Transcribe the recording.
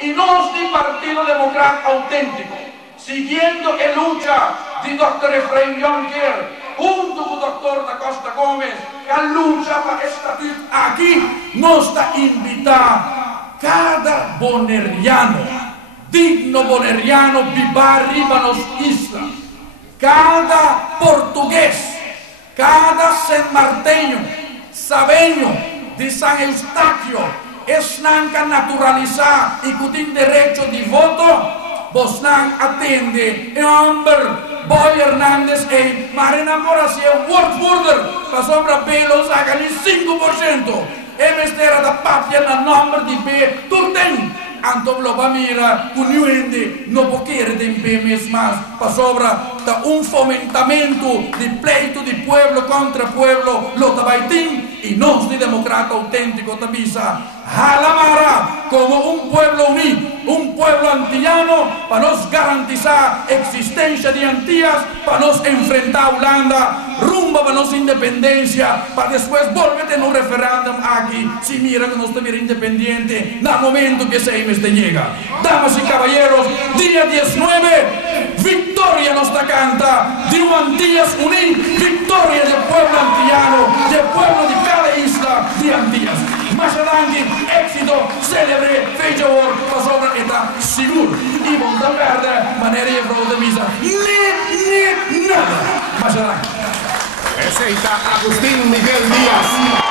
y nos de Partido Democrático Auténtico, siguiendo la lucha de Dr. Efraín Jonker, junto con el Dr. Da Costa Gómez, que lucha para el estatuto aquí, nos está invitado cada boneriano, digno boneriano, vivar arriba nos islas, cada portugués, cada sanmarteño, sabeño de San Eustaquio, es nanca naturalizar y que tiene derecho de voto, vos nan atende, Amber, Boy Hernández, Marina Moracia, Wordsburger, la sombra pelos, hagan el 5%, emestera da papia na nombre de B, tú ten. Anto bloba mira, uniende, no poquere de empemes más, pa sobra da un fomentamento de pleito de pueblo contra pueblo, lo tabaitín y nos de democrata auténtico tabisa, Jalamara, como un pueblo unido, un pueblo antillano, para nos garantizar existencia de Antillas, para nos enfrentar a Holanda, rumbo para nos independencia, para después volver en un referéndum aquí, si mira que nos tuviera independiente, da momento que se te llega. Damas y caballeros, día 19, victoria nos da canta, de Antillas Unidas, victoria del pueblo antillano, del pueblo de cada isla de Antillas. Más adelante, éxito, célebre, fecha por sobra está seguro. Y monta verde, manera y afro de misa, ni nada. Más adelante. Presenta Agustín Miguel Díaz.